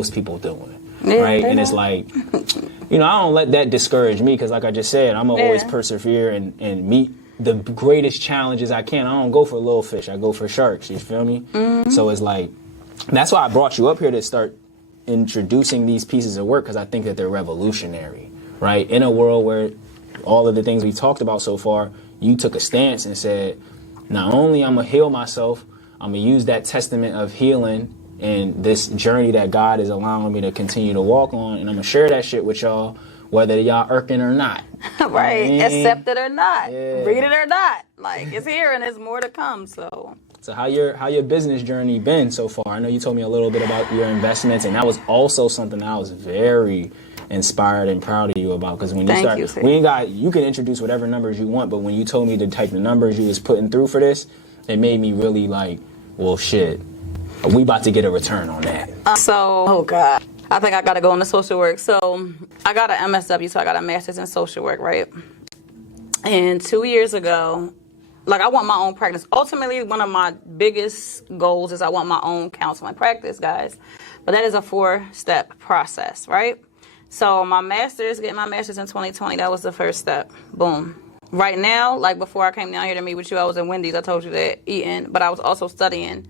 most people doing. Right? And it's like, I don't let that discourage me because like I just said, I'm going to always persevere and meet the greatest challenges I can. I don't go for little fish. I go for sharks. You feel me? So it's like, that's why I brought you up here to start introducing these pieces of work because I think that they're revolutionary, right? In a world where all of the things we talked about so far, you took a stance and said, not only I'm going to heal myself, I'm going to use that testament of healing and this journey that God is allowing me to continue to walk on, and I'm going to share that shit with y'all, whether y'all irking or not. Right, accept it or not, read it or not. Like, it's here and there's more to come, so how your business journey been so far? I know you told me a little bit about your investments, and that was also something that I was very inspired and proud of you about, because when you can introduce whatever numbers you want, but when you told me the type of numbers you was putting through for this, it made me really like, well, shit, we about to get a return on that. Oh God, I think I gotta go into social work. So I got an MSW, so I got a master's in social work, right? And 2 years ago, like, I want my own practice. Ultimately, one of my biggest goals is I want my own counseling practice, guys. But that is a 4-step process, right? So getting my master's in 2020, that was the first step. Boom. Right now, like before I came down here to meet with you, I was in Wendy's. I told you that, eating. But I was also studying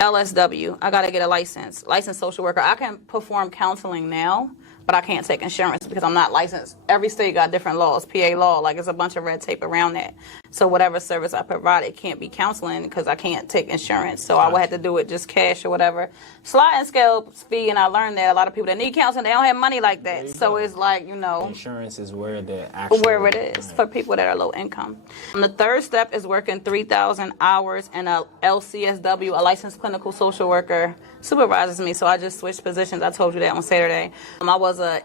LSW. I got to get a licensed social worker. I can perform counseling now, but I can't take insurance because I'm not licensed. Every state got different laws, PA law, like it's a bunch of red tape around that. So whatever service I provide, it can't be counseling because I can't take insurance. So I would have to do it just cash or whatever. Sliding scale fee, and I learned that a lot of people that need counseling, they don't have money like that. So it's like, insurance is where it is for people that are low income. And the third step is working 3,000 hours in a LCSW, a licensed clinical social worker, supervises me. So I just switched positions. I told you that on Saturday. I was a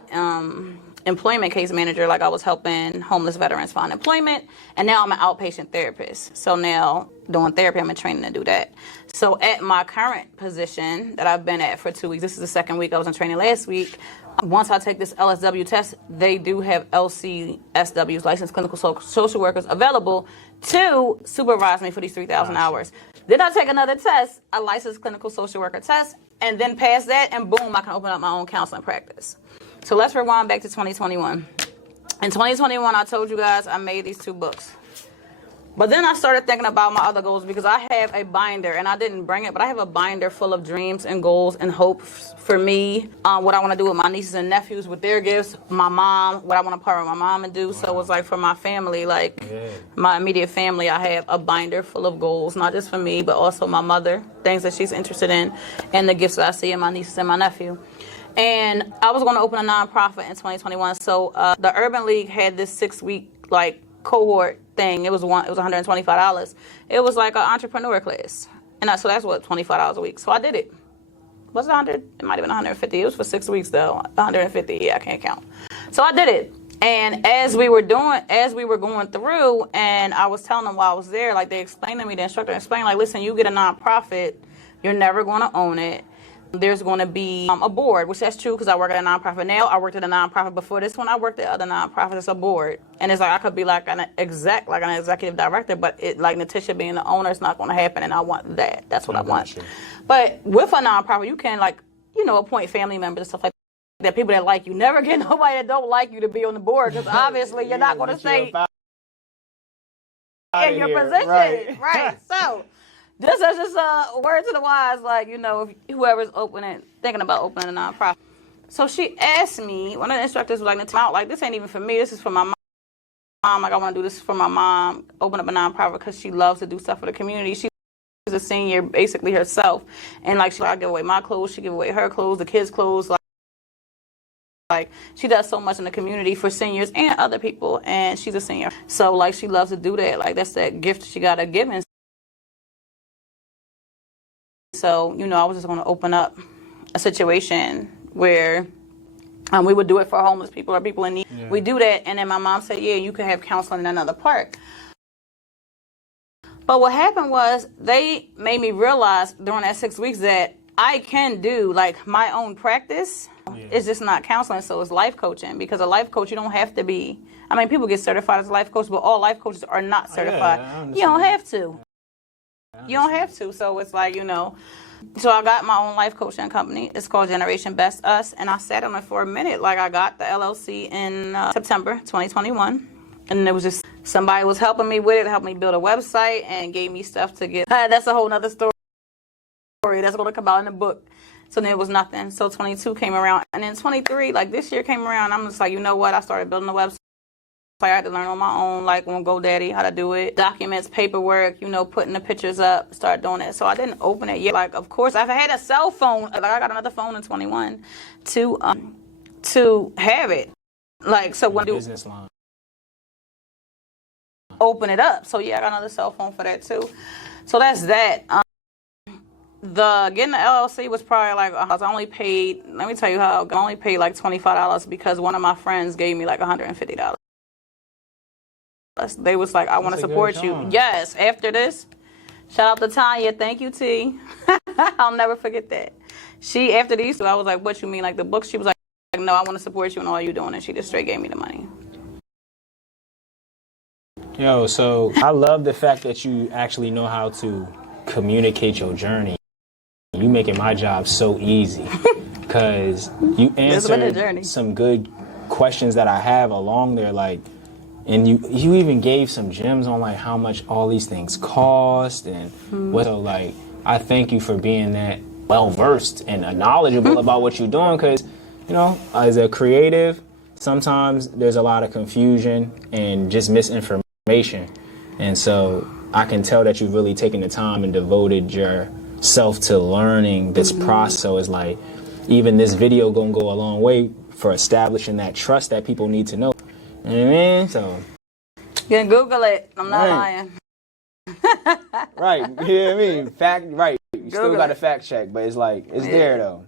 employment case manager, like I was helping homeless veterans find employment, and now I'm an outpatient therapist. So now doing therapy, I'm in training to do that. So at my current position that I've been at for 2 weeks, this is the second week, I was in training last week. Once I take this LSW test, they do have LCSWs, licensed clinical social workers, available to supervise me for these 3,000 hours. Then I take another test, a licensed clinical social worker test, and then pass that, and boom, I can open up my own counseling practice. So let's rewind back to 2021. In 2021, I told you guys I made these 2 books. But then I started thinking about my other goals because I have a binder, and I didn't bring it, but I have a binder full of dreams and goals and hopes for me, what I want to do with my nieces and nephews with their gifts, my mom, what I want to partner with my mom and do. So it was like for my family, my immediate family, I have a binder full of goals, not just for me, but also my mother, things that she's interested in, and the gifts that I see in my nieces and my nephew. And I was going to open a nonprofit in 2021. So the Urban League had this 6-week cohort thing. It was $125. It was like an entrepreneur class, and so that's what, $25 a week. So I did it. Was it 100? It might have been 150. It was for 6 weeks though. 150. Yeah, I can't count. So I did it. And as we were going through, and I was telling them while I was there, like they explained to me, the instructor explained, like, listen, you get a nonprofit, you're never going to own it. There's going to be a board, which that's true because I work at a nonprofit now. I worked at a nonprofit before this one. I worked at other nonprofits. It's a board, and it's like I could be like an executive director, but it, like Natasha being the owner, it's not going to happen, and I want that. That's what I want. You. But with a nonprofit, you can appoint family members and stuff like that. People that like you. Never get nobody that don't like you to be on the board because obviously you're not going to stay in your position, right? So. This is just a word to the wise, if whoever's thinking about opening a nonprofit. So she asked me, one of the instructors was like, this ain't even for me, this is for my mom. Like, I want to do this for my mom, open up a nonprofit because she loves to do stuff for the community. She's a senior, basically herself. And I give away my clothes, she give away her clothes, the kids' clothes. Like, she does so much in the community for seniors and other people, and she's a senior. So, she loves to do that. Like, that's that gift she got a given. So, I was just going to open up a situation where we would do it for homeless people or people in need. Yeah. We do that, and then my mom said, yeah, you can have counseling in another part. But what happened was they made me realize during that 6 weeks that I can do, my own practice. Yeah. It's just not counseling, so it's life coaching. Because a life coach, you don't have to be, people get certified as a life coach, but all life coaches are not certified. You don't have to. You don't have to. So it's So I got my own life coaching company. It's called Generation Best Us, and I sat on it for a minute. Like, I got the LLC in September 2021, and it was just somebody was helping me with it, helped me build a website, and gave me stuff to get. That's a whole nother story that's going to come out in the book. So then it was nothing. So 22 came around, and then 23, like this year came around. I'm just like, you know what? I started building a website. I had to learn on my own, like on GoDaddy, how to do it. Documents, paperwork, you know, putting the pictures up, start doing it. So I didn't open it yet. Like, of course, I've had a cell phone. Like, I got another phone in 21 to have it. Like, so when I do business line. Open it up. So yeah, I got another cell phone for that too. So that's that. Getting the LLC was probably like, I only paid, let me tell you how, I only paid like $25 because one of my friends gave me like $150. They was like, I want to support you. Yes, after this, shout out to Tanya. Thank you, T. I'll never forget that. After these, I was like, what you mean? Like the book? She was like, no, I want to support you in all you're doing. And she just straight gave me the money. Yo, so I love the fact that you actually know how to communicate your journey. You making my job so easy because you answered some good questions that I have along there, like, and you even gave some gems on like how much all these things cost and what. So like, I thank you for being that well versed and knowledgeable about what you're doing, because you know, as a creative, sometimes there's a lot of confusion and just misinformation, and so I can tell that you've really taken the time and devoted yourself to learning this process. So it's like, even this video gonna go a long way for establishing that trust that people need to know. You know what I mean? So you can Google it. I'm not lying. Right. You know what I mean? Fact. Right. You still got to fact check, but it's like, it's there though.